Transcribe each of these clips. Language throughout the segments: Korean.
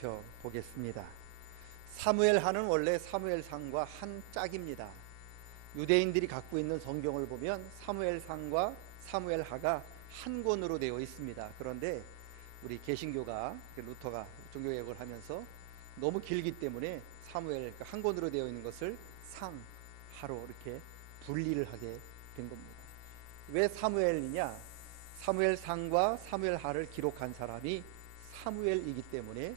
살펴보겠습니다. 사무엘하는 원래 사무엘상과 한 짝입니다. 유대인들이 갖고 있는 성경을 보면 사무엘상과 사무엘하가 한 권으로 되어 있습니다. 그런데 우리 개신교가 루터가 종교 개혁을 하면서 너무 길기 때문에 사무엘 그한 권으로 되어 있는 것을 상하로 이렇게 분리를 하게 된 겁니다. 왜 사무엘이냐? 사무엘상과 사무엘하를 기록한 사람이 사무엘이기 때문에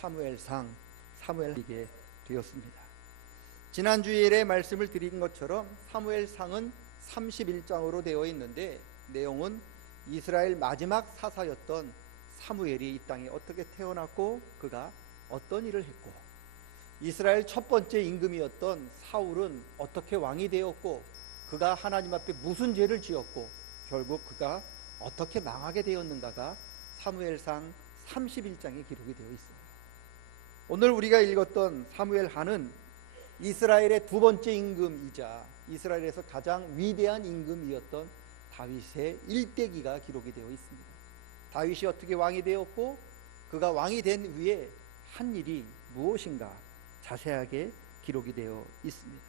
사무엘상, 사무엘이게 되었습니다. 지난 주일에 말씀을 드린 것처럼 사무엘상은 31장으로 되어 있는데 내용은 이스라엘 마지막 사사였던 사무엘이 이 땅에 어떻게 태어났고 그가 어떤 일을 했고 이스라엘 첫 번째 임금이었던 사울은 어떻게 왕이 되었고 그가 하나님 앞에 무슨 죄를 지었고 결국 그가 어떻게 망하게 되었는가가 사무엘상 31장에 기록이 되어 있어요. 오늘 우리가 읽었던 사무엘 하는 이스라엘의 두 번째 임금이자 이스라엘에서 가장 위대한 임금이었던 다윗의 일대기가 기록이 되어 있습니다. 다윗이 어떻게 왕이 되었고 그가 왕이 된 후에 한 일이 무엇인가 자세하게 기록이 되어 있습니다.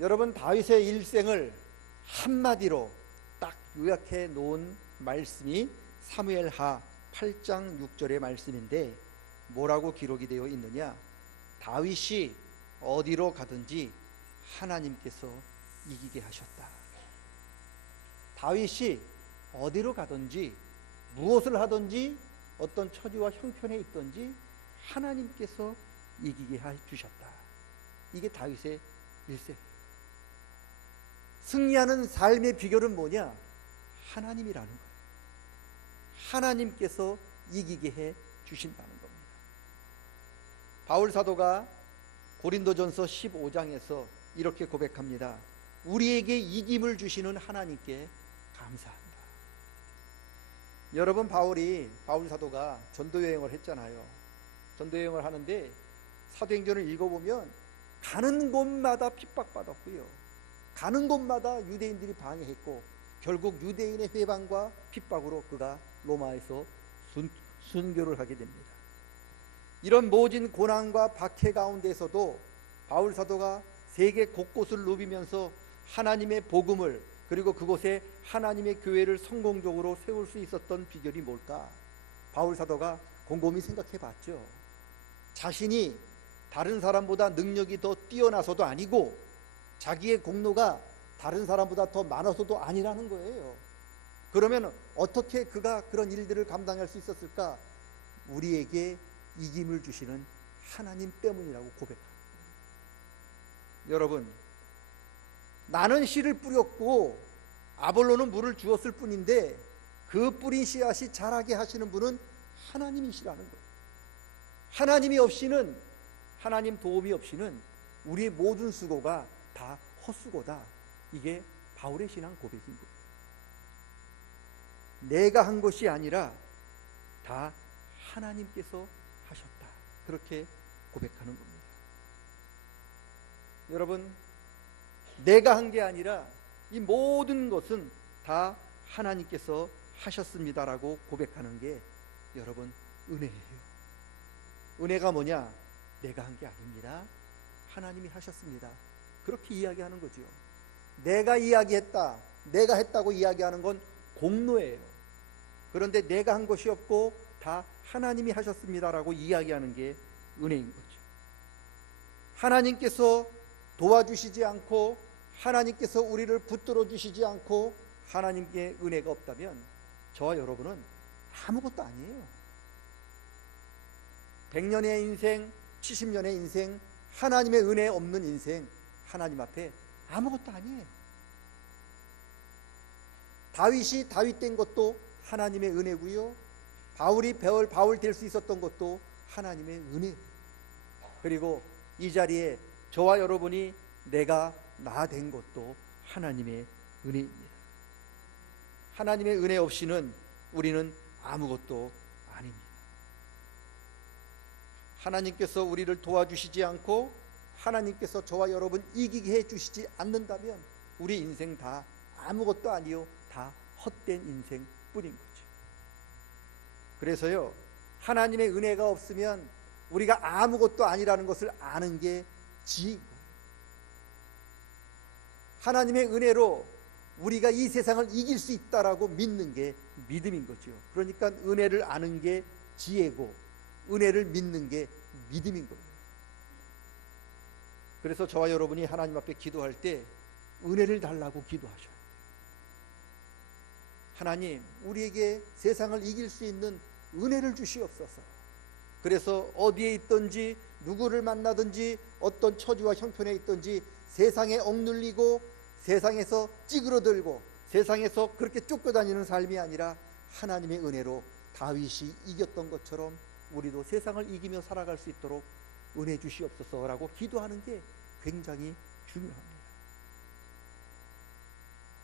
여러분 다윗의 일생을 한마디로 딱 요약해 놓은 말씀이 사무엘하 8장 6절의 말씀인데 뭐라고 기록이 되어 있느냐? 다윗이 어디로 가든지 하나님께서 이기게 하셨다. 다윗이 어디로 가든지 무엇을 하든지 어떤 처지와 형편에 있든지 하나님께서 이기게 해 주셨다. 이게 다윗의 일생. 승리하는 삶의 비결은 뭐냐? 하나님이라는 거예요. 하나님께서 이기게 해 주신다는 겁니다. 바울 사도가 고린도전서 15장에서 이렇게 고백합니다. 우리에게 이김을 주시는 하나님께 감사합니다. 여러분 바울이 바울 사도가 전도 여행을 했잖아요. 전도 여행을 하는데 사도행전을 읽어보면 가는 곳마다 핍박받았고요. 가는 곳마다 유대인들이 방해했고 결국 유대인의 회방과 핍박으로 그가 로마에서 순, 순교를 하게 됩니다. 이런 모진 고난과 박해 가운데서도 바울 사도가 세계 곳곳을 누비면서 하나님의 복음을 그리고 그곳에 하나님의 교회를 성공적으로 세울 수 있었던 비결이 뭘까? 바울 사도가 곰곰이 생각해 봤죠. 자신이 다른 사람보다 능력이 더 뛰어나서도 아니고 자기의 공로가 다른 사람보다 더 많아서도 아니라는 거예요. 그러면 어떻게 그가 그런 일들을 감당할 수 있었을까? 우리에게 이김을 주시는 하나님 때문이라고 고백합니다. 여러분, 나는 씨를 뿌렸고 아볼로는 물을 주었을 뿐인데 그 뿌린 씨앗이 자라게 하시는 분은 하나님이시라는 거예요. 하나님이 없이는 하나님 도움이 없이는 우리의 모든 수고가 다 헛수고다. 이게 바울의 신앙 고백인 거예요. 내가 한 것이 아니라 다 하나님께서. 그렇게 고백하는 겁니다. 여러분, 내가 한 게 아니라 이 모든 것은 다 하나님께서 하셨습니다라고 고백하는 게 여러분 은혜예요. 은혜가 뭐냐? 내가 한 게 아닙니다. 하나님이 하셨습니다. 그렇게 이야기하는 거죠. 내가 이야기했다. 내가 했다고 이야기하는 건 공로예요. 그런데 내가 한 것이 없고 다 하나님이 하셨습니다라고 이야기하는 게 은혜인 거죠. 하나님께서 도와주시지 않고 하나님께서 우리를 붙들어 주시지 않고 하나님께 은혜가 없다면 저와 여러분은 아무것도 아니에요. 100년의 인생, 70년의 인생, 하나님의 은혜 없는 인생, 하나님 앞에 아무것도 아니에요. 다윗이 다윗 된 것도 하나님의 은혜고요. 바울이 배울 바울 될 수 있었던 것도 하나님의 은혜. 그리고 이 자리에 저와 여러분이 내가 나 된 것도 하나님의 은혜입니다. 하나님의 은혜 없이는 우리는 아무것도 아닙니다. 하나님께서 우리를 도와주시지 않고 하나님께서 저와 여러분 이기게 해 주시지 않는다면 우리 인생 다 아무것도 아니요 다 헛된 인생뿐인 거죠. 그래서요 하나님의 은혜가 없으면 우리가 아무것도 아니라는 것을 아는 게 지혜인 거예요. 하나님의 은혜로 우리가 이 세상을 이길 수 있다라고 믿는 게 믿음인 거죠. 그러니까 은혜를 아는 게 지혜고 은혜를 믿는 게 믿음인 거예요. 그래서 저와 여러분이 하나님 앞에 기도할 때 은혜를 달라고 기도하셔요. 하나님, 우리에게 세상을 이길 수 있는 은혜를 주시옵소서. 그래서 어디에 있든지 누구를 만나든지 어떤 처지와 형편에 있든지 세상에 억눌리고 세상에서 찌그러들고 세상에서 그렇게 쫓겨다니는 삶이 아니라 하나님의 은혜로 다윗이 이겼던 것처럼 우리도 세상을 이기며 살아갈 수 있도록 은혜 주시옵소서라고 기도하는 게 굉장히 중요합니다.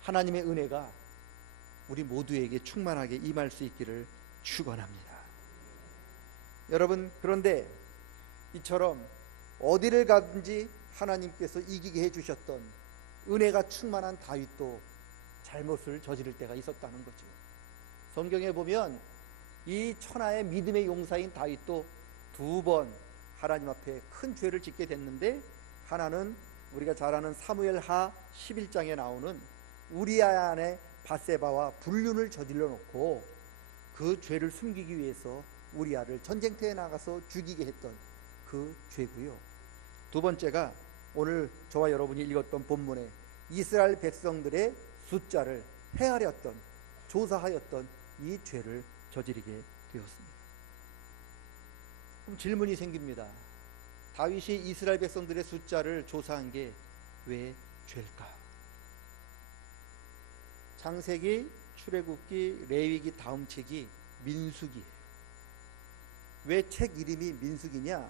하나님의 은혜가 우리 모두에게 충만하게 임할 수 있기를 축원합니다. 여러분 그런데 이처럼 어디를 가든지 하나님께서 이기게 해 주셨던 은혜가 충만한 다윗도 잘못을 저지를 때가 있었다는 거죠. 성경에 보면 이 천하의 믿음의 용사인 다윗도 두 번 하나님 앞에 큰 죄를 짓게 됐는데 하나는 우리가 잘 아는 사무엘 하 11장에 나오는 우리아 안에 바세바와 불륜을 저질러 놓고 그 죄를 숨기기 위해서 우리아를 전쟁터에 나가서 죽이게 했던 그 죄고요. 두 번째가 오늘 저와 여러분이 읽었던 본문에 이스라엘 백성들의 숫자를 헤아렸던 조사하였던 이 죄를 저지르게 되었습니다. 그럼 질문이 생깁니다. 다윗이 이스라엘 백성들의 숫자를 조사한 게 왜 죄일까? 창세기, 출애굽기, 레위기 다음 책이 민수기. 왜 책 이름이 민수기냐?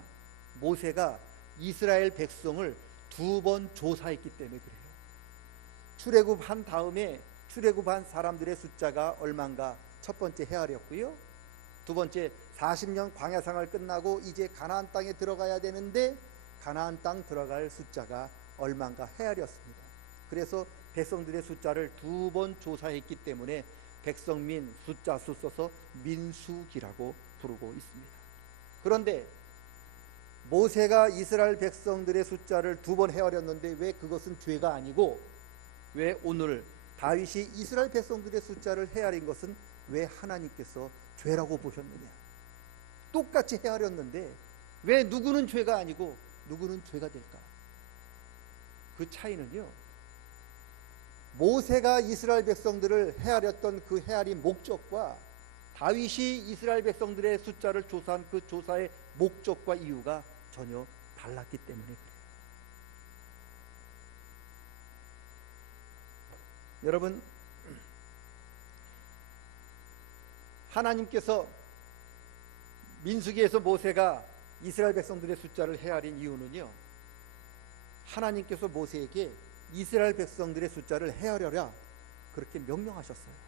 모세가 이스라엘 백성을 두 번 조사했기 때문에 그래요. 출애굽한 다음에 출애굽한 사람들의 숫자가 얼마인가 첫 번째 헤아렸고요. 두 번째 40년 광야상을 끝나고 이제 가나안 땅에 들어가야 되는데 가나안 땅 들어갈 숫자가 얼마인가 헤아렸습니다. 그래서 백성들의 숫자를 두 번 조사했기 때문에 백성민 숫자 수 써서 민수기라고 부르고 있습니다. 그런데 모세가 이스라엘 백성들의 숫자를 두 번 헤아렸는데 왜 그것은 죄가 아니고 왜 오늘 다윗이 이스라엘 백성들의 숫자를 헤아린 것은 왜 하나님께서 죄라고 보셨느냐? 똑같이 헤아렸는데 왜 누구는 죄가 아니고 누구는 죄가 될까? 그 차이는요. 모세가 이스라엘 백성들을 헤아렸던 그 헤아린 목적과 다윗이 이스라엘 백성들의 숫자를 조사한 그 조사의 목적과 이유가 전혀 달랐기 때문에. 여러분 하나님께서 민수기에서 모세가 이스라엘 백성들의 숫자를 헤아린 이유는요. 하나님께서 모세에게 이스라엘 백성들의 숫자를 헤아려라 그렇게 명령하셨어요.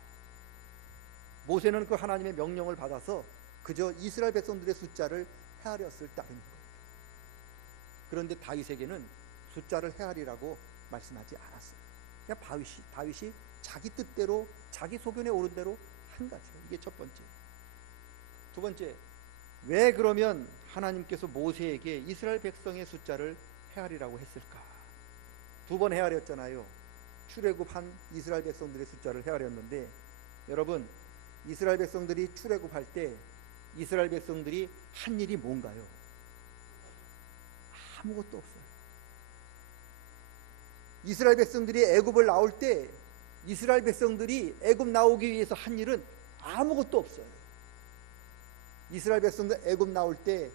모세는 그 하나님의 명령을 받아서 그저 이스라엘 백성들의 숫자를 헤아렸을 따름인 거예요. 그런데 다윗에게는 숫자를 헤아리라고 말씀하지 않았어요. 그냥 다윗이, 다윗이 자기 뜻대로 자기 소견에 오른 대로 한 가지요. 이게 첫 번째. 두 번째, 왜 그러면 하나님께서 모세에게 이스라엘 백성의 숫자를 헤아리라고 했을까? 두 번 헤아렸잖아요. 출애굽한 이스라엘 백성들의 숫자를 헤아렸는데 여러분 이스라엘 백성들이 출애굽할 때 이스라엘 백성들이 한 일이 뭔가요? 아무것도 없어요. 이스라엘 백성들이 애굽을 나올 때 이스라엘 백성들이 애굽 나오기 위해서 한 일은 아무것도 없어요. 이스라엘 백성들 애굽 나올 때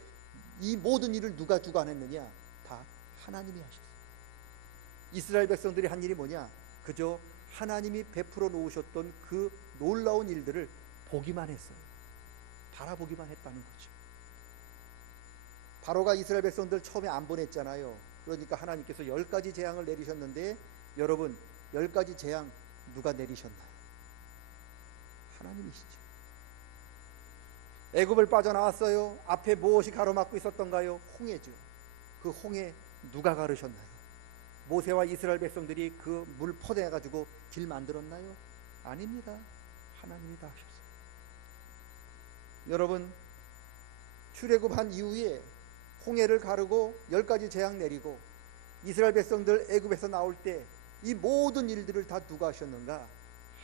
이 모든 일을 누가 주관했느냐? 다 하나님이 하셨어요. 이스라엘 백성들이 한 일이 뭐냐? 그저 하나님이 베풀어 놓으셨던 그 놀라운 일들을 보기만 했어요. 바라보기만 했다는 거죠. 바로가 이스라엘 백성들 처음에 안 보냈잖아요. 그러니까 하나님께서 열 가지 재앙을 내리셨는데 여러분 열 가지 재앙 누가 내리셨나요? 하나님이시죠. 애굽을 빠져나왔어요. 앞에 무엇이 가로막고 있었던가요? 홍해죠. 그 홍해 누가 가르셨나요? 모세와 이스라엘 백성들이 그물 퍼내 가지고 길 만들었나요? 아닙니다. 하나님이 다 하셨어요. 여러분 출애굽한 이후에 홍해를 가르고 열 가지 재앙 내리고 이스라엘 백성들 애굽에서 나올 때 이 모든 일들을 다 누가 하셨는가?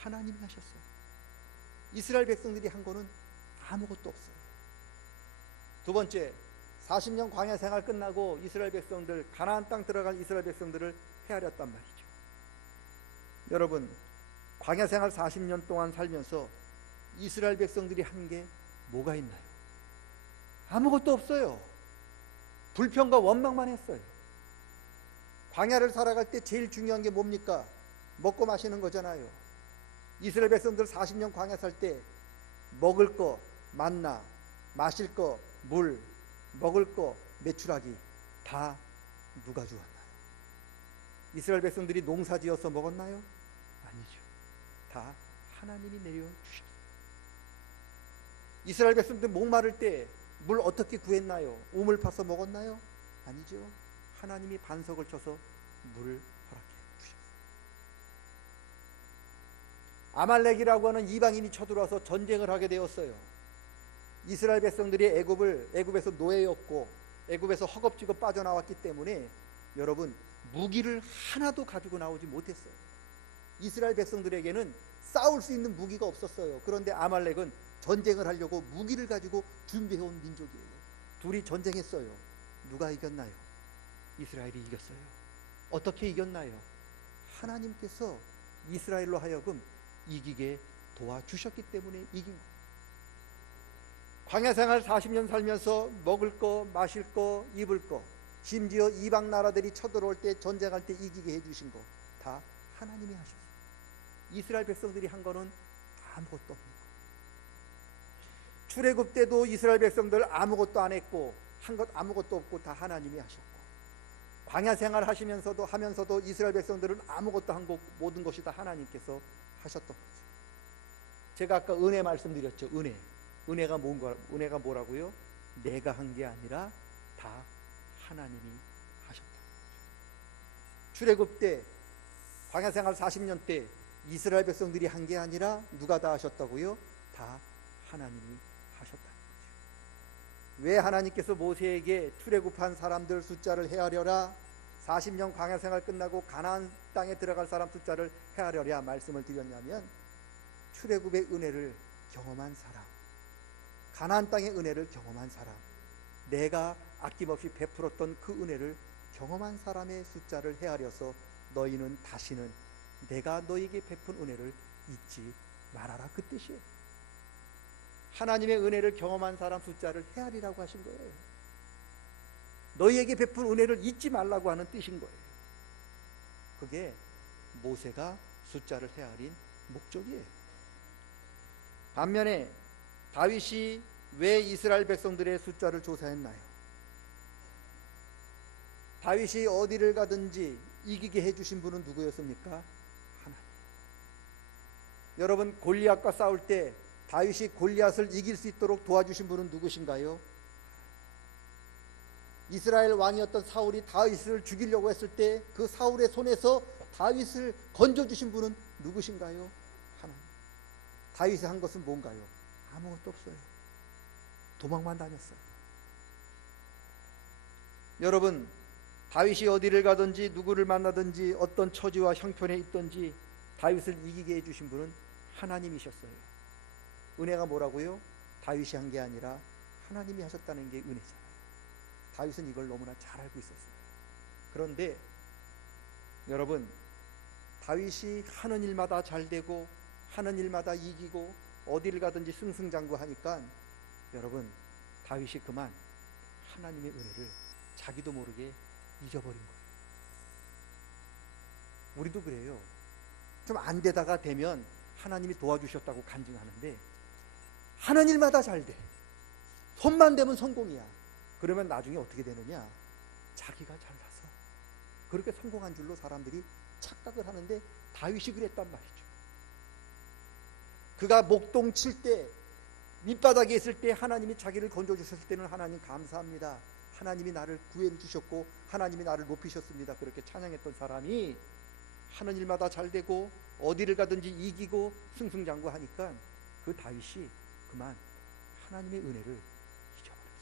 하나님이 하셨어요. 이스라엘 백성들이 한 거는 아무것도 없어요. 두 번째, 40년 광야 생활 끝나고 이스라엘 백성들 가나안 땅 들어간 이스라엘 백성들을 헤아렸단 말이죠. 여러분, 광야 생활 40년 동안 살면서 이스라엘 백성들이 한 게 뭐가 있나요? 아무것도 없어요. 불평과 원망만 했어요. 광야를 살아갈 때 제일 중요한 게 뭡니까? 먹고 마시는 거잖아요. 이스라엘 백성들 40년 광야 살 때 먹을 거 만나, 마실 거 물, 먹을 거 메추라기 다 누가 주었나요? 이스라엘 백성들이 농사 지어서 먹었나요? 아니죠. 다 하나님이 내려 주셨어요. 이스라엘 백성들 목마를 때 물 어떻게 구했나요? 우물 파서 먹었나요? 아니죠. 하나님이 반석을 쳐서 물을 허락해 주셨어요. 아말렉이라고 하는 이방인이 쳐들어와서 전쟁을 하게 되었어요. 이스라엘 백성들이 애굽을 애굽에서 노예였고 애굽에서 허겁지겁 빠져나왔기 때문에 여러분 무기를 하나도 가지고 나오지 못했어요. 이스라엘 백성들에게는 싸울 수 있는 무기가 없었어요. 그런데 아말렉은 전쟁을 하려고 무기를 가지고 준비해온 민족이에요. 둘이 전쟁했어요. 누가 이겼나요? 이스라엘이 이겼어요. 어떻게 이겼나요? 하나님께서 이스라엘로 하여금 이기게 도와주셨기 때문에 이긴 거예요. 광야 생활 40년 살면서 먹을 거, 마실 거, 입을 거, 심지어 이방 나라들이 쳐들어올 때 전쟁할 때 이기게 해주신 거 다 하나님이 하셨어요. 이스라엘 백성들이 한 거는 아무것도 없는 거. 출애굽 때도 이스라엘 백성들 아무것도 안 했고 한 것 아무것도 없고 다 하나님이 하셨고 광야 생활 하시면서도 하면서도 이스라엘 백성들은 아무것도 한 것 모든 것이 다 하나님께서 하셨던 거죠. 제가 아까 은혜 말씀드렸죠. 은혜. 은혜가 뭔가 은혜가 뭐라고요? 내가 한 게 아니라 다 하나님이 하셨다. 출애굽 때 광야 생활 40년 때 이스라엘 백성들이 한 게 아니라 누가 다 하셨다고요? 다 하나님이 하셨다는 거죠. 왜 하나님께서 모세에게 출애굽한 사람들 숫자를 헤아려라 40년 광야 생활 끝나고 가나안 땅에 들어갈 사람 숫자를 헤아려랴 말씀을 드렸냐면 출애굽의 은혜를 경험한 사람 가나안 땅의 은혜를 경험한 사람 내가 아낌없이 베풀었던 그 은혜를 경험한 사람의 숫자를 헤아려서 너희는 다시는 내가 너에게 베푼 은혜를 잊지 말아라 그 뜻이에요. 하나님의 은혜를 경험한 사람 숫자를 헤아리라고 하신 거예요. 너희에게 베푼 은혜를 잊지 말라고 하는 뜻인 거예요. 그게 모세가 숫자를 헤아린 목적이에요. 반면에 다윗이 왜 이스라엘 백성들의 숫자를 조사했나요? 다윗이 어디를 가든지 이기게 해주신 분은 누구였습니까? 하나님. 여러분 골리앗과 싸울 때 다윗이 골리앗을 이길 수 있도록 도와주신 분은 누구신가요? 이스라엘 왕이었던 사울이 다윗을 죽이려고 했을 때 그 사울의 손에서 다윗을 건져주신 분은 누구신가요? 하나님. 다윗이 한 것은 뭔가요? 아무것도 없어요. 도망만 다녔어요. 여러분, 다윗이 어디를 가든지 누구를 만나든지 어떤 처지와 형편에 있든지 다윗을 이기게 해주신 분은 하나님이셨어요. 은혜가 뭐라고요? 다윗이 한 게 아니라 하나님이 하셨다는 게 은혜잖아요. 다윗은 이걸 너무나 잘 알고 있었어요. 그런데 여러분, 다윗이 하는 일마다 잘 되고 하는 일마다 이기고 어디를 가든지 승승장구하니까 여러분 다윗이 그만 하나님의 은혜를 자기도 모르게 잊어버린 거예요. 우리도 그래요. 좀 안 되다가 되면 하나님이 도와주셨다고 간증하는데 하는 일마다 잘 돼. 손만 대면 성공이야. 그러면 나중에 어떻게 되느냐? 자기가 잘나서 그렇게 성공한 줄로 사람들이 착각을 하는데 다윗이 그랬단 말이죠. 그가 목동 칠 때 밑바닥에 있을 때 하나님이 자기를 건져 주셨을 때는 하나님 감사합니다. 하나님이 나를 구해 주셨고 하나님이 나를 높이셨습니다. 그렇게 찬양했던 사람이 하는 일마다 잘 되고 어디를 가든지 이기고 승승장구하니까 그 다윗이 그만 하나님의 은혜를 잊어버렸어요.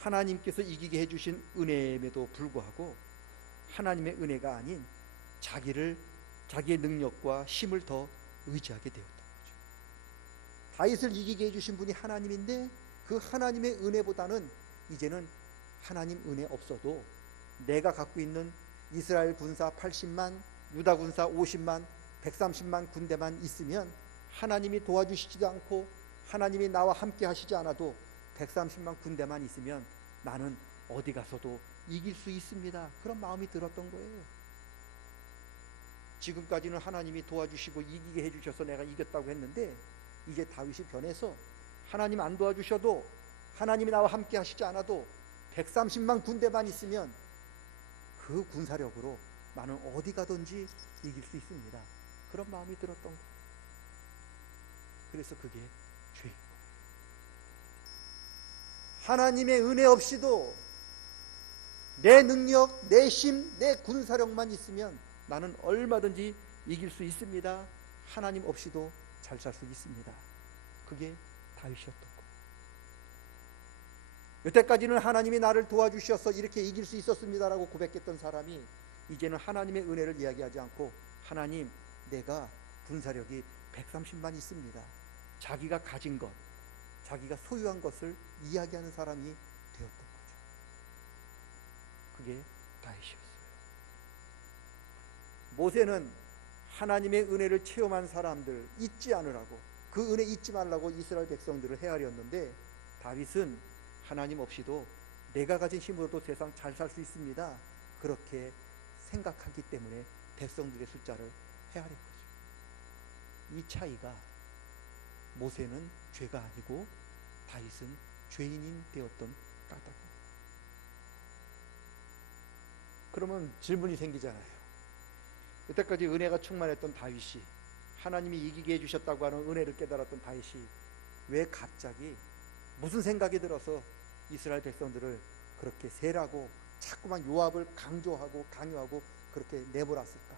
하나님께서 이기게 해주신 은혜임에도 불구하고 하나님의 은혜가 아닌 자기를 자기의 능력과 힘을 더 의지하게 되었던 거죠. 다윗을 이기게 해주신 분이 하나님인데 그 하나님의 은혜보다는 이제는 하나님 은혜 없어도 내가 갖고 있는 이스라엘 군사 80만, 유다 군사 50만, 130만 군대만 있으면 하나님이 도와주시지도 않고 하나님이 나와 함께 하시지 않아도 130만 군대만 있으면 나는 어디 가서도 이길 수 있습니다. 그런 마음이 들었던 거예요. 지금까지는 하나님이 도와주시고 이기게 해주셔서 내가 이겼다고 했는데 이제 다윗이 변해서 하나님 안 도와주셔도 하나님이 나와 함께 하시지 않아도 130만 군대만 있으면 그 군사력으로 나는 어디 가든지 이길 수 있습니다. 그런 마음이 들었던 거. 그래서 그게 죄인 거예요. 하나님의 은혜 없이도 내 능력, 내 힘, 내 군사력만 있으면 나는 얼마든지 이길 수 있습니다. 하나님 없이도 잘 살 수 있습니다. 그게 다윗이었던 거예요. 여태까지는 하나님이 나를 도와주셔서 이렇게 이길 수 있었습니다라고 고백했던 사람이 이제는 하나님의 은혜를 이야기하지 않고 하나님 내가 군사력이 130만 있습니다. 자기가 가진 것, 자기가 소유한 것을 이야기하는 사람이 되었던 거죠. 그게 다윗이었어요. 모세는 하나님의 은혜를 체험한 사람들 잊지 않으라고 그 은혜 잊지 말라고 이스라엘 백성들을 헤아렸는데 다윗은 하나님 없이도 내가 가진 힘으로도 세상 잘 살 수 있습니다. 그렇게 생각하기 때문에 백성들의 숫자를 헤아린 거죠. 이 차이가 모세는 죄가 아니고 다윗은 죄인인 되었던 까닭입니다. 그러면 질문이 생기잖아요. 여태까지 은혜가 충만했던 다윗이 하나님이 이기게 해주셨다고 하는 은혜를 깨달았던 다윗이 왜 갑자기 무슨 생각이 들어서 이스라엘 백성들을 그렇게 세라고 자꾸만 요압을 강조하고 강요하고 그렇게 내버렸을까?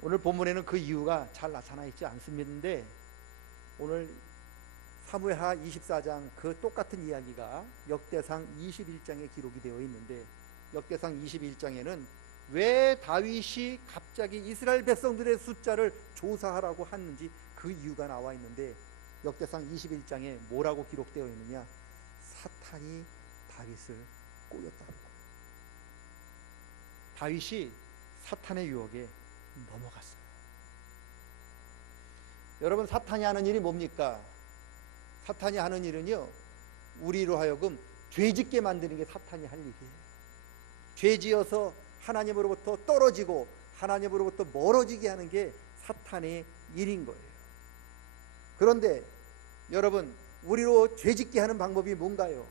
오늘 본문에는 그 이유가 잘 나타나 있지 않습니다. 오늘 사무엘하 24장 그 똑같은 이야기가 역대상 21장에 기록이 되어 있는데 역대상 21장에는 왜 다윗이 갑자기 이스라엘 백성들의 숫자를 조사하라고 하는지 그 이유가 나와 있는데 역대상 21장에 뭐라고 기록되어 있느냐 사탄이 다윗을 꼬였다는 거예요. 다윗이 사탄의 유혹에 넘어갔어요. 여러분 사탄이 하는 일이 뭡니까? 사탄이 하는 일은요 우리로 하여금 죄짓게 만드는 게 사탄이 할 일이에요. 죄지어서 하나님으로부터 떨어지고 하나님으로부터 멀어지게 하는 게 사탄의 일인 거예요. 그런데 여러분 우리로 죄짓게 하는 방법이 뭔가요?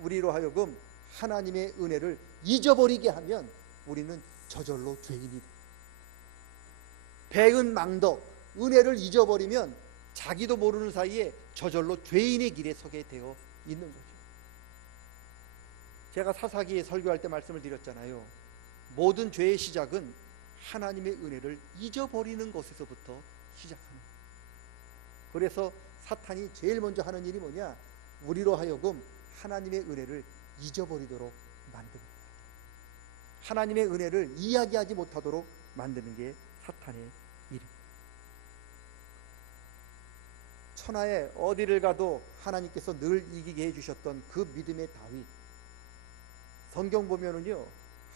우리로 하여금 하나님의 은혜를 잊어버리게 하면 우리는 저절로 죄인이 돼. 배은 망덕 은혜를 잊어버리면 자기도 모르는 사이에 저절로 죄인의 길에 서게 되어 있는 거죠. 제가 사사기에 설교할 때 말씀을 드렸잖아요. 모든 죄의 시작은 하나님의 은혜를 잊어버리는 것에서부터 거예요. 그래서 사탄이 제일 먼저 하는 일이 뭐냐? 우리로 하여금 하나님의 은혜를 잊어버리도록 만듭니다. 하나님의 은혜를 이야기하지 못하도록 만드는 게 사탄의 일입니다. 천하에 어디를 가도 하나님께서 늘 이기게 해주셨던 그 믿음의 다윗. 성경 보면은요,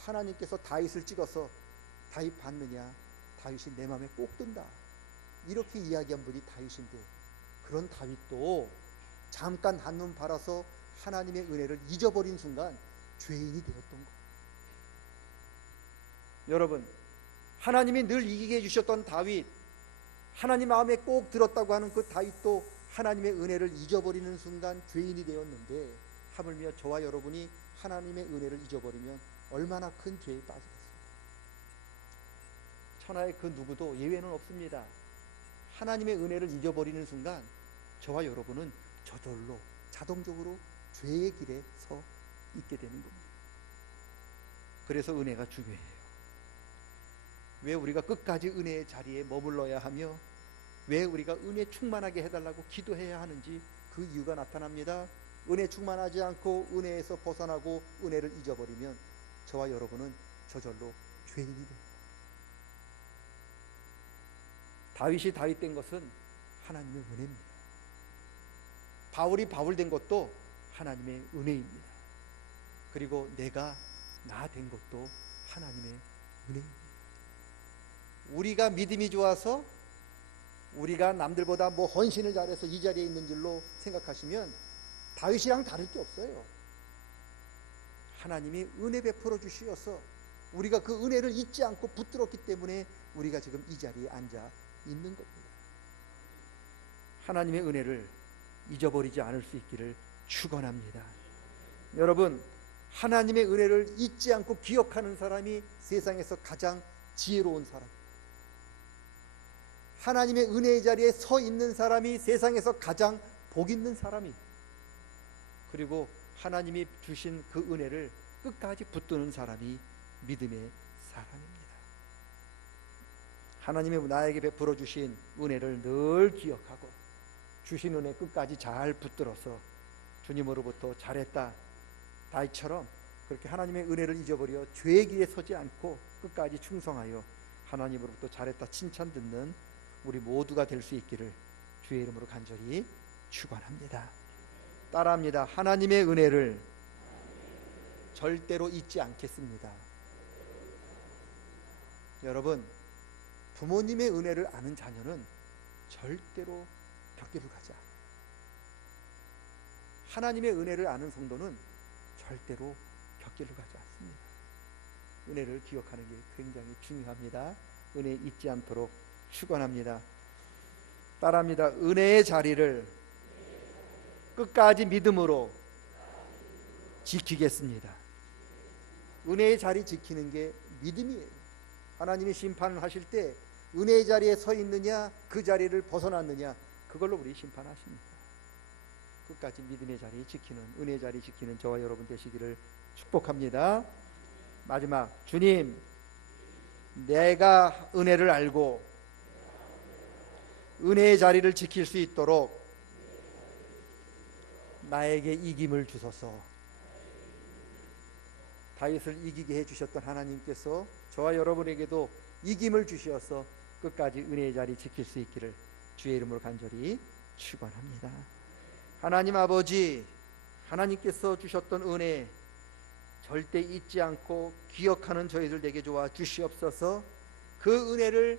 하나님께서 다윗을 찍어서 다윗 받느냐? 다윗이 내 마음에 꼭 든다. 이렇게 이야기한 분이 다윗인데 그런 다윗도 잠깐 한눈 팔아서 하나님의 은혜를 잊어버린 순간 죄인이 되었던 거. 여러분, 하나님이 늘 이기게 해 주셨던 다윗, 하나님 마음에 꼭 들었다고 하는 그 다윗도 하나님의 은혜를 잊어버리는 순간 죄인이 되었는데 하물며 저와 여러분이 하나님의 은혜를 잊어버리면 얼마나 큰 죄에 빠지겠습니까? 천하의 그 누구도 예외는 없습니다. 하나님의 은혜를 잊어버리는 순간 저와 여러분은 저절로 자동적으로 죄의 길에 서 있게 되는 겁니다. 그래서 은혜가 중요해요. 왜 우리가 끝까지 은혜의 자리에 머물러야 하며 왜 우리가 은혜 충만하게 해달라고 기도해야 하는지 그 이유가 나타납니다. 은혜 충만하지 않고 은혜에서 벗어나고 은혜를 잊어버리면 저와 여러분은 저절로 죄인이 됩니다. 다윗이 다윗 된 것은 하나님의 은혜입니다. 바울이 바울 된 것도 하나님의 은혜입니다. 그리고 내가 나 된 것도 하나님의 은혜입니다. 우리가 믿음이 좋아서 우리가 남들보다 뭐 헌신을 잘해서 이 자리에 있는 줄로 생각하시면 다윗이랑 다를 게 없어요. 하나님이 은혜 베풀어 주시어서 우리가 그 은혜를 잊지 않고 붙들었기 때문에 우리가 지금 이 자리에 앉아 있는 겁니다. 하나님의 은혜를 잊어버리지 않을 수 있기를 축원합니다. 여러분, 하나님의 은혜를 잊지 않고 기억하는 사람이 세상에서 가장 지혜로운 사람. 하나님의 은혜의 자리에 서 있는 사람이 세상에서 가장 복 있는 사람이. 그리고 하나님이 주신 그 은혜를 끝까지 붙드는 사람이 믿음의 사람입니다. 하나님의 나에게 베풀어 주신 은혜를 늘 기억하고 주신 은혜 끝까지 잘 붙들어서 주님으로부터 잘했다 다이처럼 그렇게 하나님의 은혜를 잊어버려 죄의 길에 서지 않고 끝까지 충성하여 하나님으로부터 잘했다 칭찬 듣는 우리 모두가 될 수 있기를 주의 이름으로 간절히 축원합니다. 따라합니다. 하나님의 은혜를 절대로 잊지 않겠습니다. 여러분 부모님의 은혜를 아는 자녀는 절대로 벽길을 가지 않아요. 하나님의 은혜를 아는 성도는 절대로 벽길을 가지 않습니다. 은혜를 기억하는 게 굉장히 중요합니다. 은혜 잊지 않도록 축원합니다. 따라합니다. 은혜의 자리를 끝까지 믿음으로 지키겠습니다. 은혜의 자리 지키는 게 믿음이에요. 하나님이 심판을 하실 때 은혜의 자리에 서 있느냐 그 자리를 벗어났느냐 그걸로 우리 심판하십니다. 끝까지 믿음의 자리 지키는 은혜의 자리 지키는 저와 여러분 되시기를 축복합니다. 마지막 주님 내가 은혜를 알고 은혜의 자리를 지킬 수 있도록 나에게 이김을 주소서. 다윗을 이기게 해 주셨던 하나님께서 저와 여러분에게도 이김을 주시어서 끝까지 은혜의 자리 지킬 수 있기를 주의 이름으로 간절히 축원합니다. 하나님 아버지 하나님께서 주셨던 은혜 절대 잊지 않고 기억하는 저희들 되게 좋아 주시옵소서. 그 은혜를